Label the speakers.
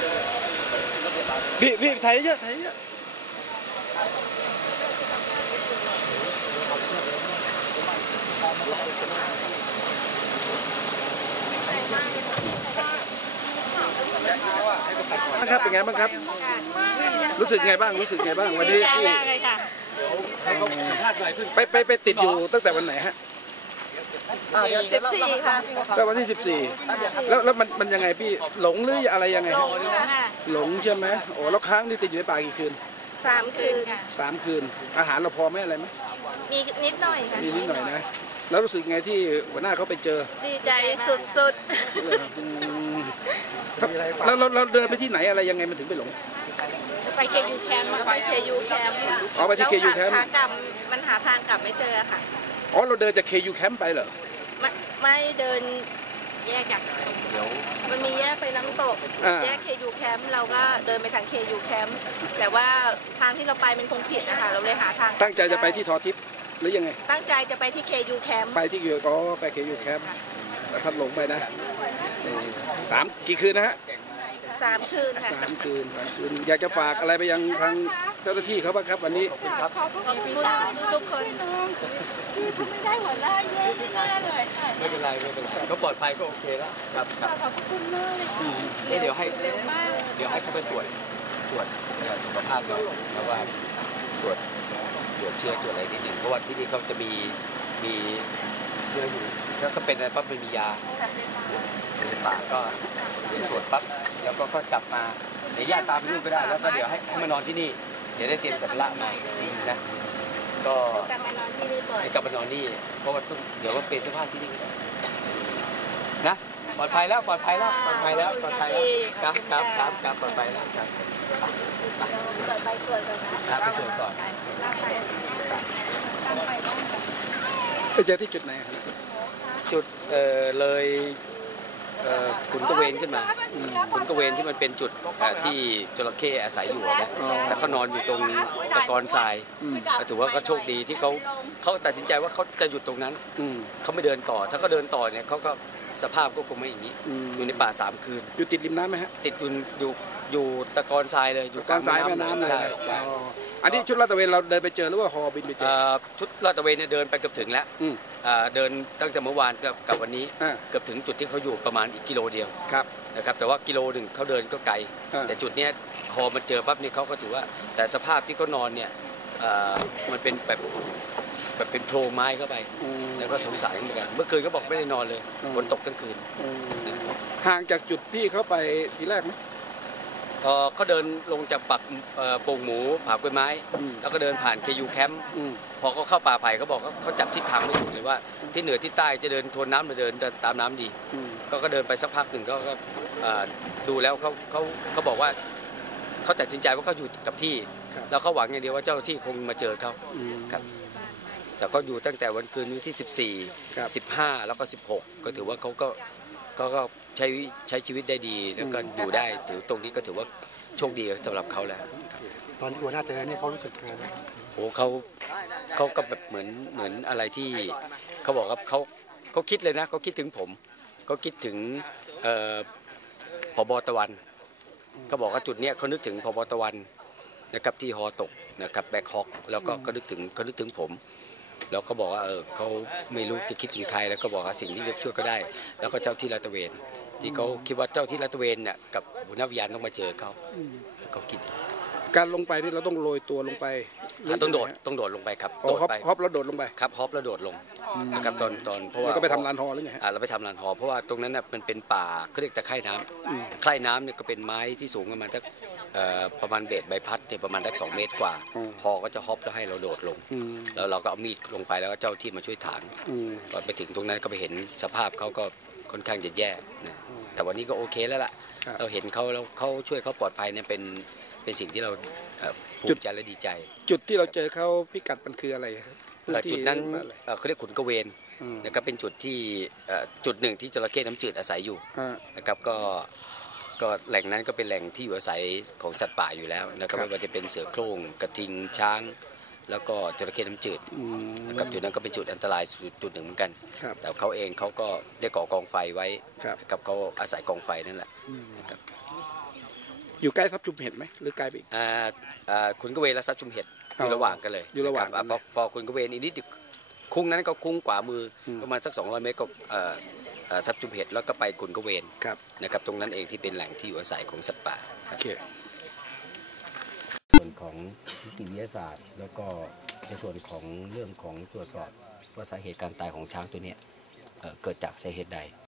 Speaker 1: พี่ไทยเยอะครับเป็นไงบ้างครับรู้สึกไงบ้างวันนี้ไปติดอยู่ตั้งแต่วันไหนฮะ
Speaker 2: 14 ค่ะ
Speaker 1: ก็วันที่14แล้วมันยังไงพี่หลงหรืออะไรยังไงหลงใช่ไหมโอ้แล้วค้างนี่ติดอยู่ในป่ากี่คืน
Speaker 2: 3 คืน
Speaker 1: 3 คืนอาหารเราพอไหมอะไรไหม
Speaker 2: มีนิดหน่อยค่ะ
Speaker 1: มีนิดหน่อยนะแล้วรู้สึกไงที่หัวหน้าเขาไปเจอ
Speaker 2: ดีใจสุด
Speaker 1: แล้วเราเดินไปที่ไหนอะไรยังไงมันถึงไปหลง
Speaker 2: ไปเคยูแคมป์ไปเคยูแคมป์
Speaker 1: ไปที่เคยูแคมป์
Speaker 2: ขากลับมันหาทางกลับไม่เจอค่ะ
Speaker 1: อ๋อเราเดินจากเคยูแคมป์ไปเหรอ
Speaker 2: ไม่เดินแยกจากมันมีแยกไปน้ำตกแยกเคยูแคมป์เราก็เดินไปทางเคยูแคมป์แต่ว่าทางที่เราไปมันคงผิดนะคะเราเลยหาทาง
Speaker 1: ตั้งใจจะไปที่ทอทิพย์หรือยังไง
Speaker 2: ตั้งใจจะไปที่เคยูแคมป์
Speaker 1: ไปที่เคยูไปเคยูแคมป์แต่พัดหลงไปนะกี่คืนนะฮะ
Speaker 2: 3 คืนค่ะ
Speaker 1: 3 คืนอยากจะฝากอะไรไปยังทางเจ้าหน้าที่เขาบ้างครับวันนี้
Speaker 2: ขอบคุณทุกคนที่ทำไม่ได้หัวหน้าเยอะที่แน่เลย
Speaker 3: ไม่เป็นไรเขาปลอดภัยก็โอเคแล้วครับ
Speaker 2: ขอบคุณมาก
Speaker 3: เลยเดี๋ยวให้เขาไปตรวจสุขภาพก่อนแล้วว่าตรวจเชื้อตรวจอะไรนิดหนึ่งเพราะว่าที่นี่เขาจะมีเชื้ออยู่แล้วก็เป็นอะไรปั๊บไม่มียาในป่าก็ตรวจปั๊บแล้วก็กลับมาเดี๋ยวญาติตามไปดูก็ได้แล้วก็เดี๋ยวให้มานอนที่นี่เดี๋ยวได้เตรียมสัมภาระมานะก็
Speaker 2: กลับมานอนที่นี่ก่อน
Speaker 3: กลับมานอนนี่เพราะว่าเดี๋ยวว่าเปลี่ยนเสื้อผ้าที่นี่ก็ได้นะปลอดภัยแล้วครับปลอดภัยแล้วครับปลอดภัยแล้วปลอดภัยแล้วครับ
Speaker 2: ไปตรวจก่อนนะ
Speaker 3: ไปตรวจก่อน
Speaker 1: ไปเจอที่จุดไหนครับ
Speaker 3: จุดเลยขุนกระเวนขึ้นมาขุนกระเวนที่มันเป็นจุดที่จระเข้อาศัยอยู่นะแต่เขานอนอยู่ตรงตะกอนทรายถือว่าก็โชคดีที่เขาตัดสินใจว่าเขาจะหยุดตรงนั้นเขาไม่เดินต่อถ้าเขาเดินต่อเนี่ยเขาก็สภาพก็คงไม่อย่างนี้อยู่ในป่า3 คืน
Speaker 1: อยู่ติดริมน้ำไหมฮะ
Speaker 3: ติดอยู่ตะกอนทรายเลย
Speaker 1: อยู่กลางทรายแม่น้ำเลย
Speaker 3: ใช่
Speaker 1: อันนี้ชุดลาดตระเวนเราเดินไปเจอหรือว่าฮอบินไปเจอ
Speaker 3: ชุดลาดตระเวนเนี่ยเดินไปเกือบถึงแล้วเดินตั้งแต่เมื่อวานกับวันนี้เกือบถึงจุดที่เขาอยู่ประมาณอีกกิโลเดียวนะครับแต่ว่ากิโลหนึ่งเขาเดินก็ไกลแต่จุดนี้ฮอมันเจอปั๊บนี่เขาก็ถือว่าแต่สภาพที่เขานอนเนี่ยมันเป็นแบบเป็นโพรงไม้เข้าไปแล้วก็สงสารเหมือนกันเมื่อคืนเขาบอกไม่ได้นอนเลยฝนตกทั้งคืน
Speaker 1: ห่างจากจุดที่เขาไปทีแรกไหม
Speaker 3: เขาเดินลงจากปักโป่งหมูผากล้วยไม้แล้วก็เดินผ่านเคยูแคมป์พอเขาเข้าป่าไผ่เขาบอกเขาจับทิศทางไม่ถูกเลยว่าที่เหนือที่ใต้จะเดินทวนน้ำหรือเดินตามน้ำดีก็เดินไปสักพักหนึ่งก็ดูแล้วเขาบอกว่าเขาตัดสินใจว่าเขาอยู่กับที่แล้วเขาหวังอย่างเดียวว่าเจ้าที่คงมาเจอเขาครับแต่ก็อยู่ตั้งแต่วันคืนที่14 15แล้วก็16ก็ถือว่าเขาก็ใช้ชีวิตได้ดีแล้วก็อยู่ได้ถือตรงนี้ก็ถือว่าโชคดีสำหรับเขาแล้ว
Speaker 1: ตอนที่หัวหน้าเจอเนี่ยเขารู้สึกยังไง
Speaker 3: โอ้เขาก็แบบเหมือนอะไรที่เขาบอกว่าเขาคิดเลยนะเขาคิดถึงผมเขาคิดถึงผบ.ตะวันเขาบอกว่าจุดเนี้ยเขานึกถึงผบ.ตะวันนะครับที่ฮอตกนะครับแบกฮอกแล้วก็นึกถึงผมแล้วเขาบอกว่าเขาไม่รู้จะคิดถึงใครแล้วก็บอกว่าสิ่งที่จะช่วยก็ได้แล้วก็เจ้าที่ลาดตระเวนที่เขาคิดว่าเจ้าที่ลาดตระเวนเนี่ยกับหัวหน้าวิญญาณต้องมาเจอเขาคิด
Speaker 1: การลงไปนี่เราต้องโรยตัวลงไป
Speaker 3: ต้องโดดลงไปครับ
Speaker 1: โดดไปฮอปแล้วโดดลงไป
Speaker 3: ครับฮอปแล้วโดดลงนะครับตอนเพราะว่า
Speaker 1: ก็ไปทำลานฮอหรือไง
Speaker 3: เราไปทำลานฮอเพราะว่าตรงนั้นน่ะมันเป็นป่าเขาเรียกตะไคร่น้ำไคร่น้ำเนี่ยก็เป็นไม้ที่สูงประมาณสักประมาณเบสใบพัดเนี่ยประมาณสัก2 เมตรกว่าฮอก็จะฮอปแล้วให้เราโดดลงแล้วเราก็เอามีดลงไปแล้วก็เจ้าที่มาช่วยถางพอไปถึงตรงนั้นก็ไปเห็นสภาพเขาก็ค่อนข้างจะแย่นะแต่วันนี้ก็โอเคแล้วล่ะเราเห็นเขาแล้วเขาช่วยเขาปลอดภัยเนี่ยเป็นสิ่งที่เราภูมิใจและดีใจ
Speaker 1: จุดที่เราเจอเขาพิกัดมันคืออะไร
Speaker 3: จุดนั้นเขาเรียกขุนกระเวนนะครับเป็นจุดที่จุดหนึ่งที่จระเข้น้ำจืดอาศัยอยู่นะครับก็แหล่งนั้นก็เป็นแหล่งที่อยู่อาศัยของสัตว์ป่าอยู่แล้วนะครับไม่ว่าจะเป็นเสือโคร่งกระทิงช้างแล้วก็จระเข้น้ำจืดนะครับจุดนั้นก็เป็นจุดอันตรายจุดหนึ่งเหมือนกันแต่เขาเองเขาก็ได้ก่อกองไฟไว้นะครับเขาอาศัยกองไฟนั่นแหละนะครับ
Speaker 1: อยู่ใกล้ทรัพย์ชุมเห็ดไหมหรือไกลไปอีก
Speaker 3: ขุนกระเวนและทรัพย์ชุมเห็ดอยู่ระหว่างกันเลย
Speaker 1: อยู่ระหว่างกันเลย
Speaker 3: พอขุนกระเวนอีกนิดคุ้งนั้นก็คุ้งขวามือประมาณสัก200 เมตรก็ทรัพย์ชุมเห็ดแล้วก็ไปขุนกระเวนนะครับตรงนั้นเองที่เป็นแหล่งที่อยู่อาศัยของสัตว์ป่า
Speaker 1: โอเค
Speaker 3: ส่วนของนิติวิทยาศาสตร์แล้วก็ในส่วนของเรื่องของตรวจสอบว่าสาเหตุการตายของช้างตัวนี้เกิดจากสาเหตุใด